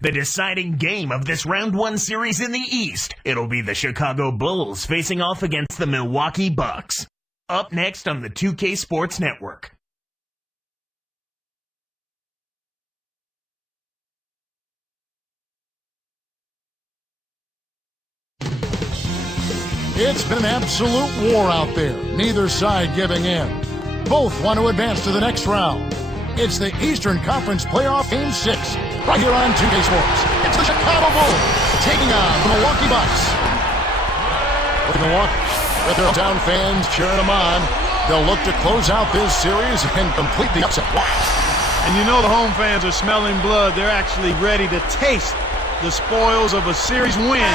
The deciding game of this Round 1 series in the East. It'll be the Chicago Bulls facing off against the Milwaukee Bucks. Up next on the 2K Sports Network. It's been an absolute war out there, neither side giving in. Both want to advance to the next round. It's the Eastern Conference Playoff Game 6, right here on 2K Sports. It's the Chicago Bulls taking on the Milwaukee Bucks. With Milwaukee, with their hometown fans cheering them on, they'll look to close out this series and complete the upset. And you know the home fans are smelling blood. They're actually ready to taste the spoils of a series win.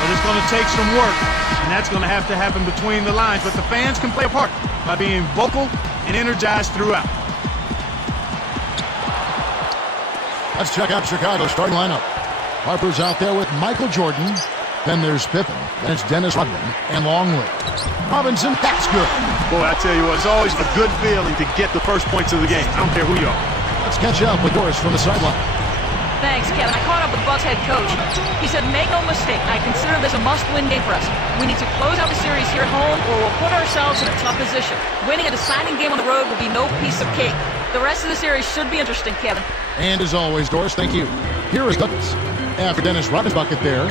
But it's going to take some work, and that's going to happen between the lines. But the fans can play a part by being vocal and energized throughout. Let's check out Chicago's starting lineup. Harper's out there with Michael Jordan. Then there's Pippen. Then it's Dennis Rodman and Longley. Robinson, that's good. Boy, I tell you what, it's always a good feeling to get the first points of the game. I don't care who you are. Let's catch up with Doris from the sideline. Thanks, Kevin. I caught up with Bucks head coach. He said, make no mistake, I consider this a must-win game for us. We need to close out the series here at home or we'll put ourselves in a tough position. Winning a deciding game on the road will be no piece of cake. The rest of the series should be interesting, Kevin. And as always, Doris, thank you. Here is Douglas. After Dennis Rodman's bucket there.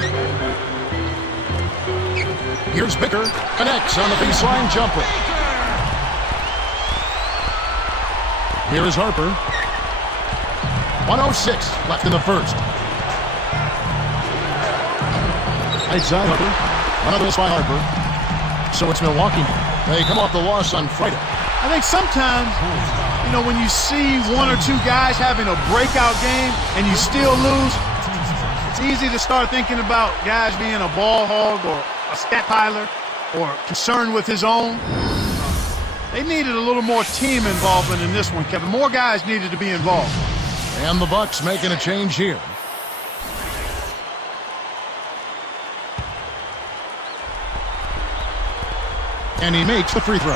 Here's Bicker. Connects on the baseline jumper. Here is Harper. 1:06 left in the first. Right side, Harper. Another miss by Harper. So it's Milwaukee. They come off the loss on Friday. I think sometimes, you know, when you see one or two guys having a breakout game and you still lose, it's easy to start thinking about guys being a ball hog or a stat piler or concerned with his own. They needed a little more team involvement in this one, Kevin. More guys needed to be involved. And the Bucks making a change here. And he makes the free throw.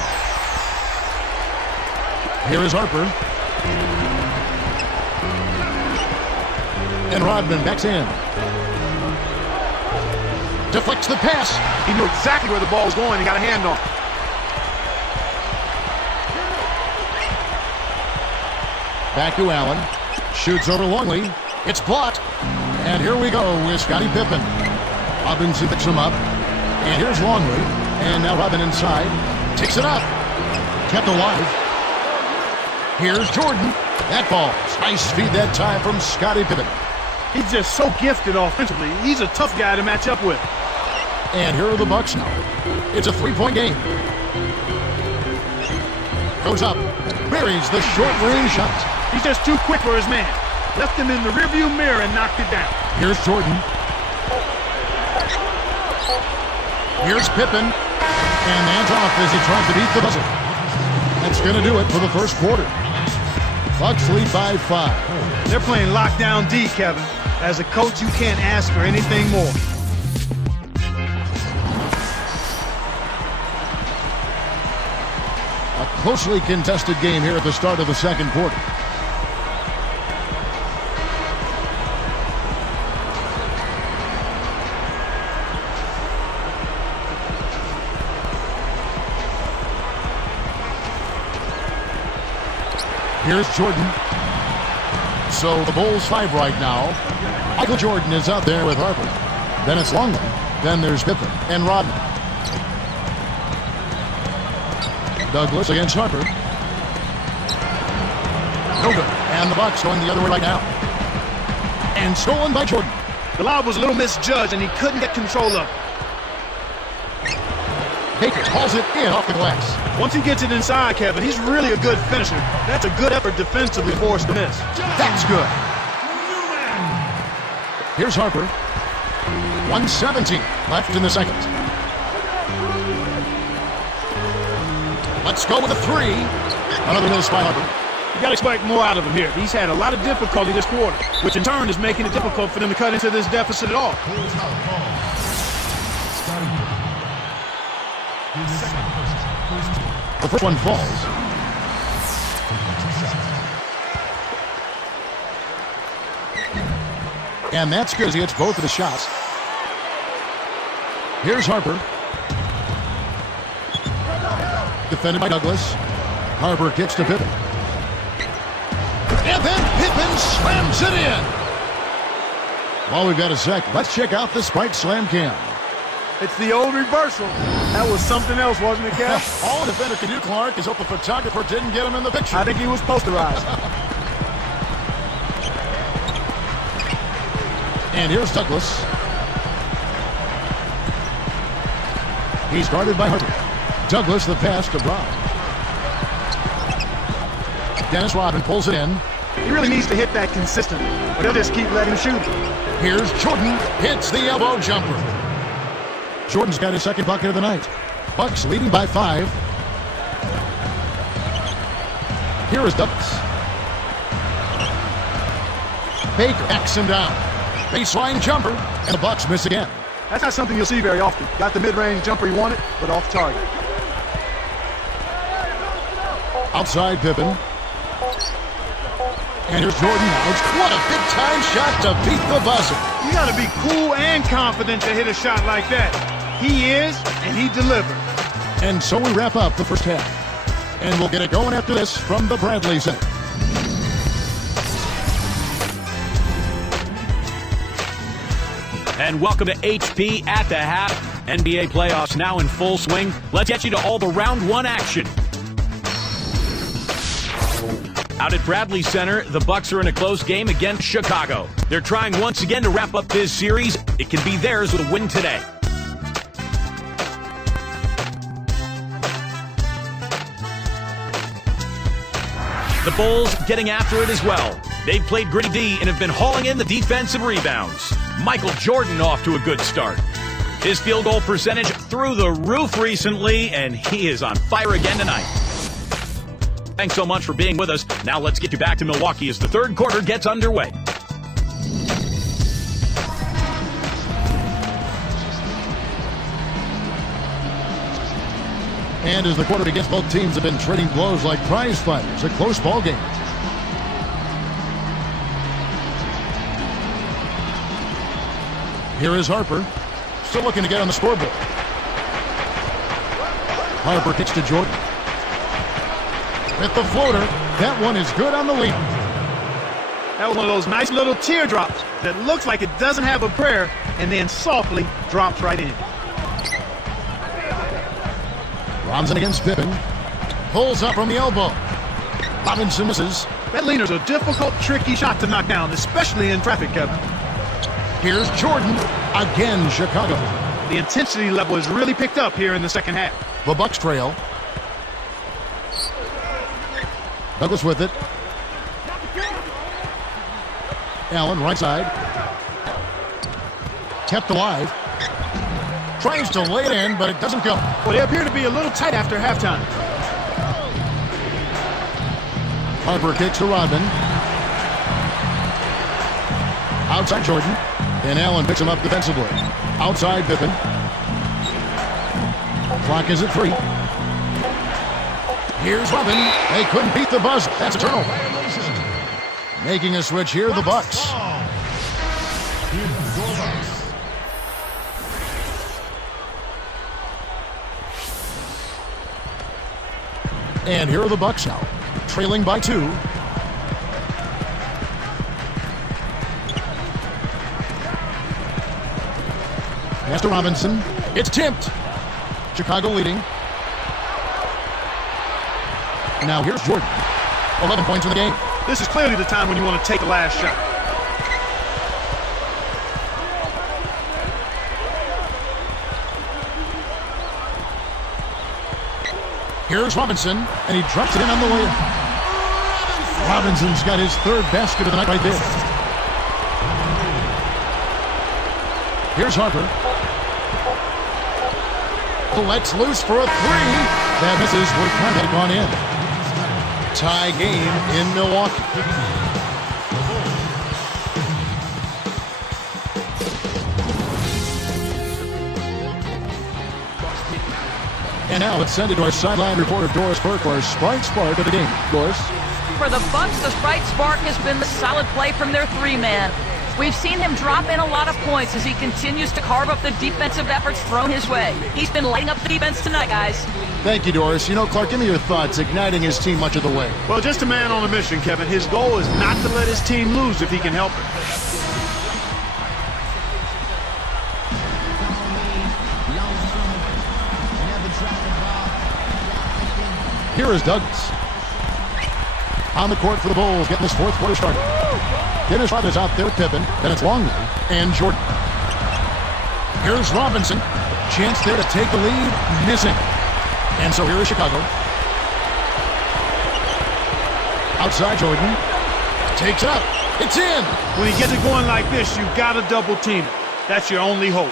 Here is Harper. And Rodman backs in. Deflects the pass. He knew exactly where the ball was going and got a hand on it. Back to Allen. Shoots over Longley. It's blocked. And here we go with Scottie Pippen. Robinson picks him up. And here's Longley. And now Robin inside. Takes it up. Kept alive. Here's Jordan. That ball. Nice feed that time from Scottie Pippen. He's just so gifted offensively. He's a tough guy to match up with. And here are the Bucks now. It's a three-point game. Goes up. Buries the short-range shot. He's just too quick for his man. Left him in the rearview mirror and knocked it down. Here's Jordan. Here's Pippen. And hands off as he tries to beat the buzzer. That's going to do it for the first quarter. Bucks lead by 5. They're playing lockdown D, Kevin. As a coach, you can't ask for anything more. A closely contested game here at the start of the second quarter. Here's Jordan. So the Bulls 5 right now. Michael Jordan is out there with Harper. Then it's Longley. Then there's Pippen and Rodman. Douglas against Harper. No good. And the Bucks going the other way right now. And stolen by Jordan. The lob was a little misjudged and he couldn't get control of it. Baker hauls it in off the glass. Once he gets it inside, Kevin, he's really a good finisher. That's a good effort defensively for us to miss. That's good. Here's Harper. 1:17 left in the second. Let's go with a three. Another miss by Harper. You got to expect more out of him here. He's had a lot of difficulty this quarter, which in turn is making it difficult for them to cut into this deficit at all. The first one falls. And that's good as he hits both of the shots. Here's Harper. Defended by Douglas. Harper kicks to Pippen. And then Pippen slams it in. While we've got a sec, let's check out the Spike Slam cam. It's the old reversal. That was something else, wasn't it, Kev? All the defender can do, Clark, is hope the photographer didn't get him in the picture. I think he was posterized. And here's Douglas. He's guarded by Harper. Douglas, the pass to Brown. Dennis Rodman pulls it in. He really needs to hit that consistently, but he'll just keep letting him shoot. Here's Jordan. Hits the elbow jumper. Jordan's got his second bucket of the night. Bucks leading by 5. Here is Douglas. Baker backs him down. Baseline jumper, and the Bucks miss again. That's not something you'll see very often. Got the mid-range jumper he wanted, but off target. Outside Pippen. And here's Jordan now. What a big-time shot to beat the buzzer. You got to be cool and confident to hit a shot like that. He is, and he delivered. And so we wrap up the first half. And we'll get it going after this from the Bradley Center. And welcome to HP at the half. NBA playoffs now in full swing. Let's get you to all the round 1 action. Out at Bradley Center, the Bucks are in a close game against Chicago. They're trying once again to wrap up this series. It can be theirs with a win today. The Bulls getting after it as well. They've played gritty D and have been hauling in the defensive rebounds. Michael Jordan off to a good start. His field goal percentage through the roof recently, and he is on fire again tonight. Thanks so much for being with us. Now let's get you back to Milwaukee as the third quarter gets underway. And as the quarter begins, both teams have been trading blows like prize fighters. A close ball game. Here is Harper. Still looking to get on the scoreboard. Harper kicks to Jordan. With the floater. That one is good on the lead. That was one of those nice little teardrops that looks like it doesn't have a prayer and then softly drops right in. Robinson against Pippen. Pulls up from the elbow. Robinson misses. That leaner's a difficult, tricky shot to knock down, especially in traffic, Kevin. Here's Jordan. Again, Chicago. The intensity level has really picked up here in the second half. The Bucks trail. Douglas with it. Allen, right side. Kept alive. Tries to lay it in, but it doesn't go. Well, they appear to be a little tight after halftime. Harper kicks to Rodman. Outside Jordan. And Allen picks him up defensively. Outside Pippen. Clock is at 3. Here's Rodman. They couldn't beat the buzzer. That's a turnover. Making a switch here, the Bucks. And here are the Bucks now, trailing by 2. Pass to Robinson. It's tipped. Chicago leading. Now here's Jordan. 11 points in the game. This is clearly the time when you want to take the last shot. Here's Robinson, and he drops it in on the layup. Robinson's got his third basket of the night right there. Here's Harper. Lets loose for a 3. That misses. Would not have gone in. Tie game in Milwaukee. And now let's send it to our sideline reporter, Doris Burke, for our Sprite Spark of the game. Doris? For the Bucks, the Sprite Spark has been the solid play from their 3-man. We've seen him drop in a lot of points as he continues to carve up the defensive efforts thrown his way. He's been lighting up the defense tonight, guys. Thank you, Doris. You know, Clark, give me your thoughts, igniting his team much of the way. Well, just a man on a mission, Kevin. His goal is not to let his team lose if he can help it. Here is Douglas. On the court for the Bulls, getting this fourth quarter started. Dennis Rodgers out there with Pippen. Then it's Longley and Jordan. Here's Robinson. Chance there to take the lead. Missing. And so here is Chicago. Outside Jordan. Takes it up. It's in. When he gets it going like this, you've got to double team it. That's your only hope.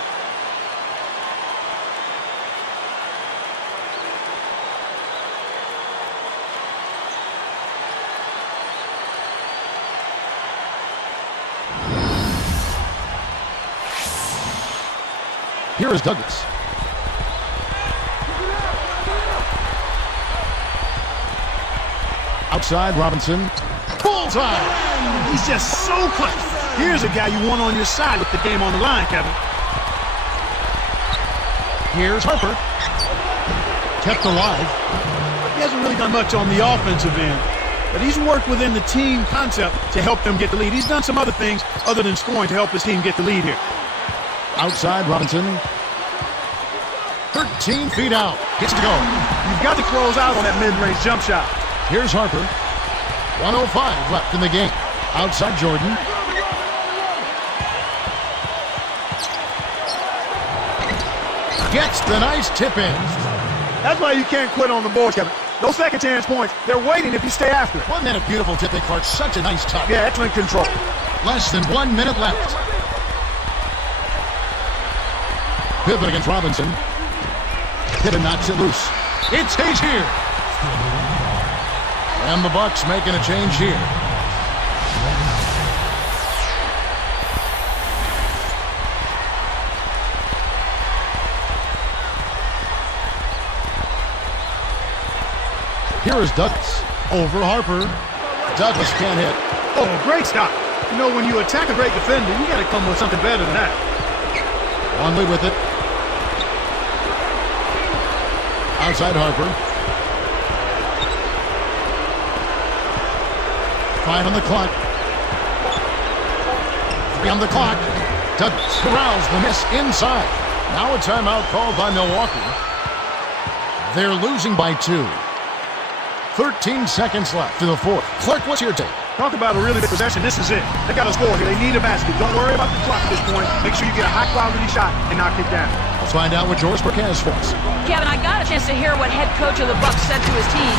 Here is Douglas. Outside Robinson. Bullseye! He's just so clutch. Here's a guy you want on your side with the game on the line, Kevin. Here's Harper. Kept alive. He hasn't really done much on the offensive end, but he's worked within the team concept to help them get the lead. He's done some other things other than scoring to help his team get the lead here. Outside Robinson. 13 feet out. Gets to go. You've got to close out on that mid-range jump shot. Here's Harper. 1:05 left in the game. Outside Jordan. Gets the nice tip in. That's why you can't quit on the boards, Kevin. Those second chance points, they're waiting if you stay after it. Wasn't that a beautiful tip, Clark? Such a nice touch. Yeah, excellent control. Less than 1 minute left. Pippen against Robinson. Pippen knocks it loose. It stays here. And the Bucks making a change here. Here is Douglas. Over Harper. Douglas can't hit. Oh, great stop. You know, when you attack a great defender, you got to come with something better than that. Longley with it. Outside Harper. 5 on the clock. 3 on the clock. Douglas corrals the miss inside. Now a timeout called by Milwaukee. They're losing by 2. 13 seconds left to the fourth. Clark, what's your take? Talk about a really big possession. This is it. They got to score here. They need a basket. Don't worry about the clock at this point. Make sure you get a high-quality shot and knock it down. Let's find out what George Burke has for us. Kevin, I got a chance to hear what head coach of the Bucks said to his team.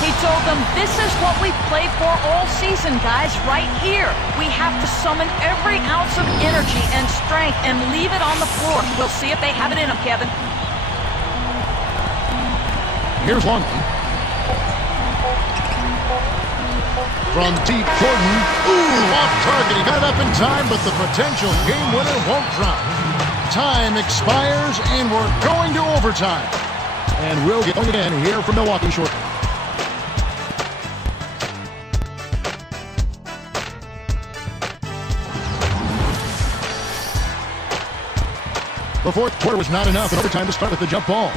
He told them, this is what we played for all season, guys, right here. We have to summon every ounce of energy and strength and leave it on the floor. We'll see if they have it in them, Kevin. Here's Longley. From deep, Jordan. Ooh, off target. He got it up in time, but the potential game winner won't drop. Time expires, and we're going to overtime. And we'll get going again here from Milwaukee shortly. The fourth quarter was not enough, and overtime to start with the jump ball.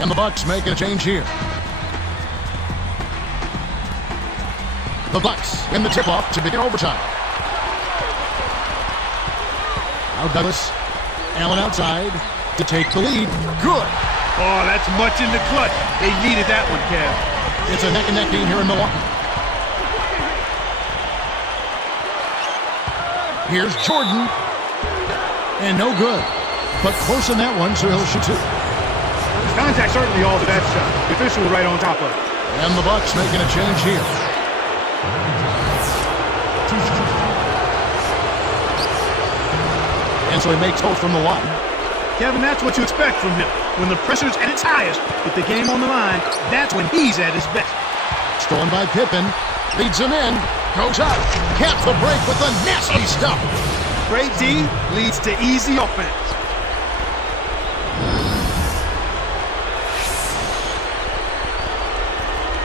And the Bucks making a change here. The Bucks in the tip-off to begin overtime. Now Douglas. Allen outside to take the lead. Good. Oh, that's much in the clutch. They needed that one, Kev. It's a neck-and-neck game here in Milwaukee. Here's Jordan. And no good. But close in that one, so he'll shoot 2. His contact certainly altered that shot. The official was right on top of it. And the Bucks making a change here. And so he makes both from the line. Kevin, that's what you expect from him. When the pressure's at its highest, with the game on the line, that's when he's at his best. Stolen by Pippen. Leads him in. Goes out. Caps the break with the nasty stuff. Great D leads to easy offense.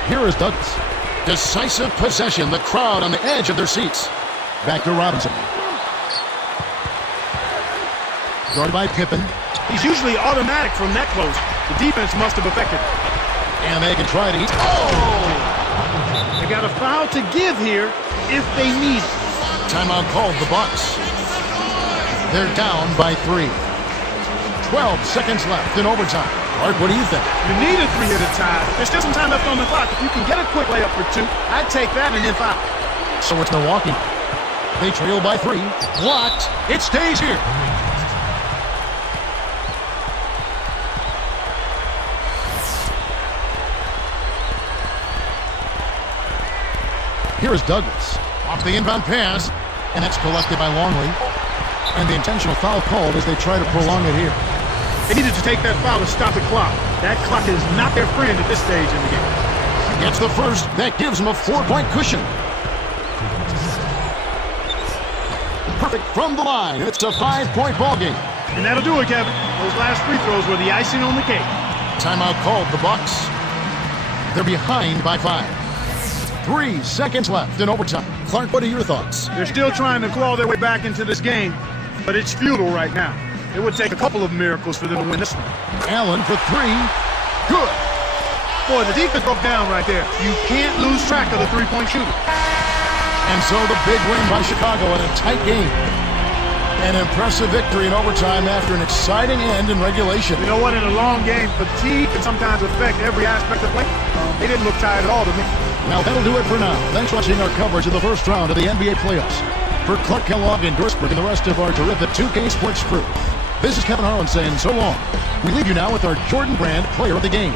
Here is Douglas. Decisive possession. The crowd on the edge of their seats. Back to Robinson. Guarded by Pippen. He's usually automatic from that close. The defense must have affected it. And they can try to eat. Oh! They got a foul to give here if they need it. Timeout called the Bucks. They're down by 3. 12 seconds left in overtime. Art, what do you think? You need a 3 at a time. There's still some time left on the clock. If you can get a quick layup for 2, I'd take that and then foul. So it's Milwaukee. They trail by 3. Blocked. It stays here. Here is Douglas. Off the inbound pass. And that's collected by Longley. And the intentional foul called as they try to prolong it here. They needed to take that foul to stop the clock. That clock is not their friend at this stage in the game. Gets the first. That gives them a 4-point cushion. Perfect from the line. It's a 5-point ball game. And that'll do it, Kevin. Those last free throws were the icing on the cake. Timeout called the Bucks. They're behind by 5. 3 seconds left in overtime. Clark, what are your thoughts? They're still trying to claw their way back into this game, but it's futile right now. It would take a couple of miracles for them to win this one. Allen for 3. Good. Boy, the defense broke down right there. You can't lose track of the three-point shooter. And so the big win by Chicago in a tight game. An impressive victory in overtime after an exciting end in regulation. You know what? In a long game, fatigue can sometimes affect every aspect of play. They didn't look tired at all to me. Now that'll do it for now. Thanks for watching our coverage of the first round of the NBA playoffs. For Clark Kellogg and Dursberg and the rest of our terrific 2K Sports crew, this is Kevin Harlan saying so long. We leave you now with our Jordan Brand Player of the Game.